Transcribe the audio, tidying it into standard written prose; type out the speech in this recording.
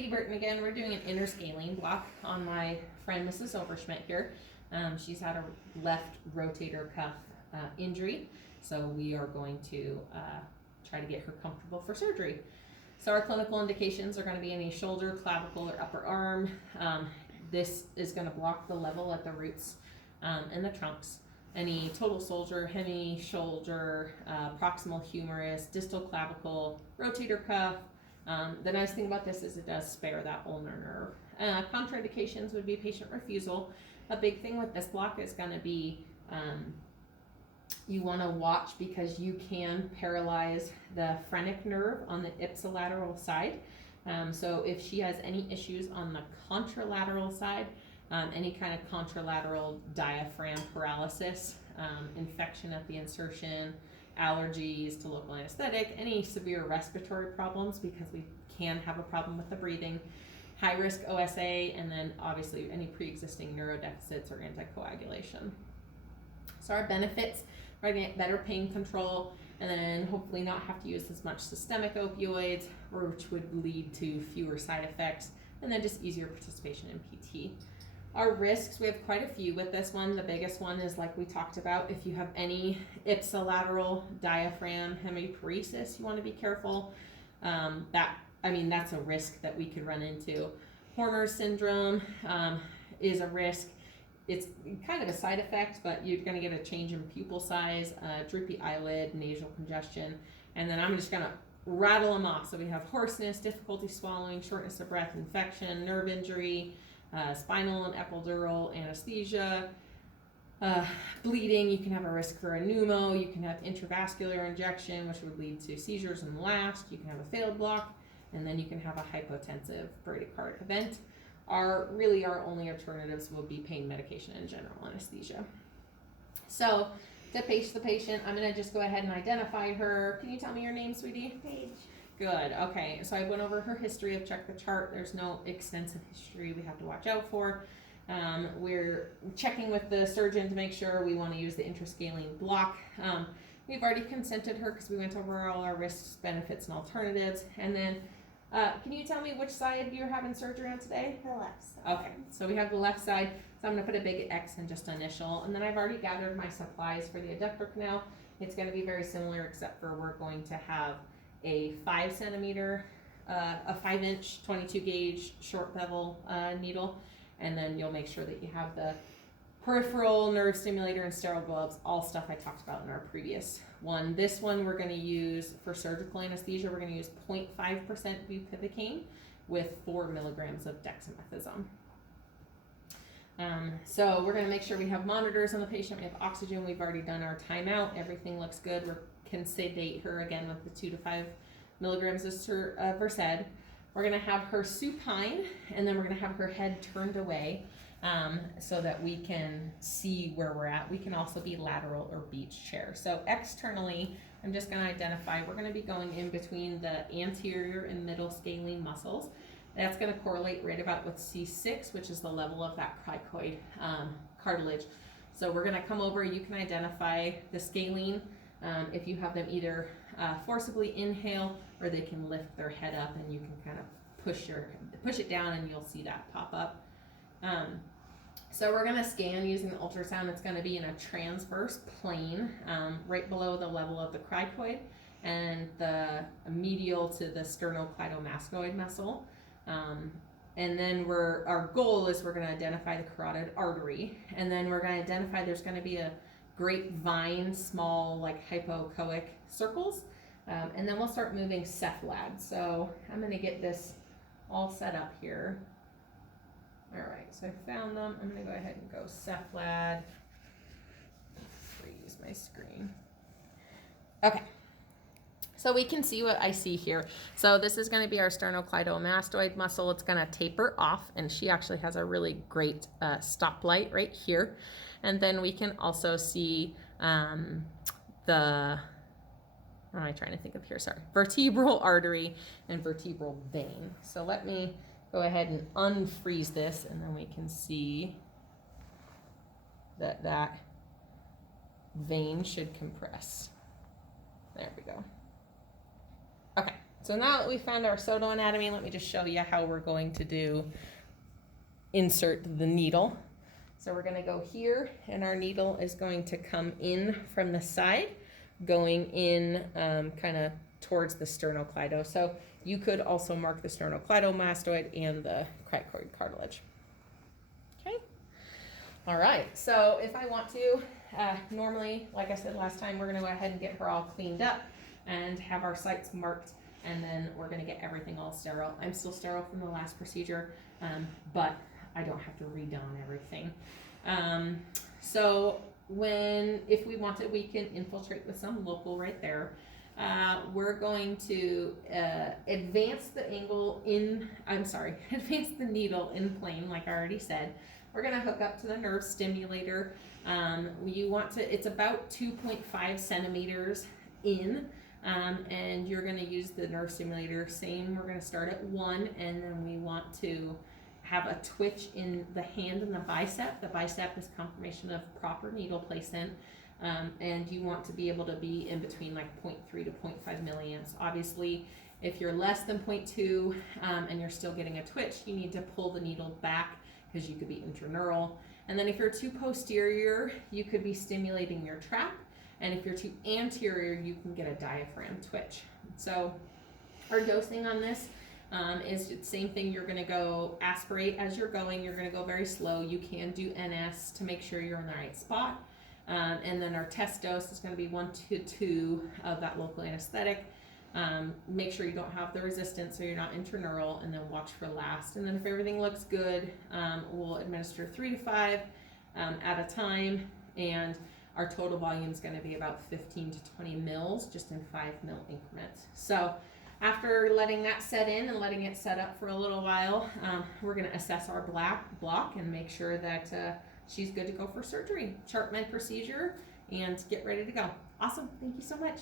Katie Burton again. We're doing an inner scaling block on my friend Mrs. Overschmidt here. She's had a left rotator cuff injury, so we are going to try to get her comfortable for surgery. So our clinical indications are going to be any shoulder, clavicle, or upper arm. This is going to block the level at the roots and the trunks. Any total shoulder, hemi shoulder, proximal humerus, distal clavicle, rotator cuff. The nice thing about this is it does spare that ulnar nerve. Contraindications would be patient refusal. A big thing with this block is going to be you want to watch because you can paralyze the phrenic nerve on the ipsilateral side. So if she has any issues on the contralateral side, any kind of contralateral diaphragm paralysis, infection at the insertion, allergies to local anesthetic, any severe respiratory problems, because we can have a problem with the breathing, high risk OSA, and then obviously any pre-existing neurodeficits or anticoagulation. So our benefits are going to get better pain control, and then hopefully not have to use as much systemic opioids, which would lead to fewer side effects, and then just easier participation in PT. Our risks, we have quite a few with this one. The biggest one is, like we talked about, if you have any ipsilateral diaphragm hemiparesis, you want to be careful. That's a risk that we could run into. Horner's syndrome is a risk. It's kind of a side effect, but you're going to get a change in pupil size, droopy eyelid, nasal congestion, and then I'm just going to rattle them off. So we have hoarseness, difficulty swallowing, shortness of breath, infection, nerve injury, spinal and epidural anesthesia, bleeding. You can have a risk for a pneumo. You can have intravascular injection, which would lead to seizures and last. You can have a failed block, and then you can have a hypotensive bradycardic event. Our only alternatives will be pain medication and general anesthesia. So to pace the patient, I'm going to just go ahead and identify her. Can you tell me your name, sweetie? Paige. Good. Okay. So I went over her history. I've checked the chart. There's no extensive history we have to watch out for. We're checking with the surgeon to make sure we want to use the intrascaling block. We've already consented her because we went over all our risks, benefits, and alternatives. And then can you tell me which side you're having surgery on today? The left side. Okay, so we have the left side, so I'm going to put a big X and just initial, and then I've already gathered my supplies for the adductor canal. It's going to be very similar, except for we're going to have a 5 centimeter, a 5-inch 22 gauge short bevel needle, and then you'll make sure that you have the peripheral nerve stimulator and sterile gloves, all stuff I talked about in our previous one. This one we're going to use for surgical anesthesia. We're going to use 0.5% bupivacaine with 4 milligrams of dexamethasone. So we're going to make sure we have monitors on the patient. We have oxygen. We've already done our timeout. Everything looks good. We can sedate her again with the 2 to 5 milligrams of Versed. We're going to have her supine, and then we're going to have her head turned away. So that we can see where we're at. We can also be lateral or beach chair. So externally, I'm just going to identify, we're going to be going in between the anterior and middle scalene muscles. That's going to correlate right about with C6, which is the level of that cricoid cartilage. So we're going to come over, you can identify the scalene if you have them either forcibly inhale, or they can lift their head up and you can kind of push it down and you'll see that pop up. So we're going to scan using the ultrasound. It's going to be in a transverse plane right below the level of the cricoid and the medial to the sternocleidomastoid muscle. And then our goal is we're going to identify the carotid artery, and then we're going to identify there's going to be a grapevine, small like hypoechoic circles, and then we'll start moving cephalad. So I'm going to get this all set up here. All right, so I found them. I'm going to go ahead and go cephalad. Freeze my screen. Okay. So we can see what I see here. So this is going to be our sternocleidomastoid muscle. It's going to taper off, and she actually has a really great stoplight right here. And then we can also see what am I trying to think of here? Sorry. Vertebral artery and vertebral vein. So let me go ahead and unfreeze this, and then we can see that vein should compress. There we go. Okay, So now that we found our pseudoanatomy, let me just show you how we're going to insert the needle. So we're gonna go here, and our needle is going to come in from the side, going in kind of towards the sternocleido. So you could also mark the sternocleidomastoid and the cricoid cartilage. Okay. All right, so if I want to, normally, like I said last time, we're gonna go ahead and get her all cleaned up and have our sites marked, and then we're gonna get everything all sterile. I'm still sterile from the last procedure, but I don't have to redone everything. So if we wanted, we can infiltrate with some local right there. We're going to advance the needle in plane, like I already said. We're gonna hook up to the nerve stimulator. It's about 2.5 centimeters in, and you're gonna use the nerve stimulator. Same, we're gonna start at 1, and then we want to have a twitch in the hand and the bicep. The bicep is confirmation of proper needle placement. And you want to be able to be in between like 0.3 to 0.5 milliamps. Obviously, if you're less than 0.2 and you're still getting a twitch, you need to pull the needle back because you could be intraneural. And then if you're too posterior, you could be stimulating your trap. And if you're too anterior, you can get a diaphragm twitch. So our dosing on this is the same thing. You're gonna go aspirate as you're going. You're gonna go very slow. You can do NS to make sure you're in the right spot. And then our test dose is going to be 1 to 2 of that local anesthetic. Make sure you don't have the resistance so you're not intraneural, and then watch for last. And then if everything looks good, we'll administer 3 to 5 at a time, and our total volume is going to be about 15 to 20 mils, just in 5 mil increments. So after letting that set in and letting it set up for a little while, we're going to assess our block and make sure that she's good to go for surgery. Chart my procedure and get ready to go. Awesome. Thank you so much.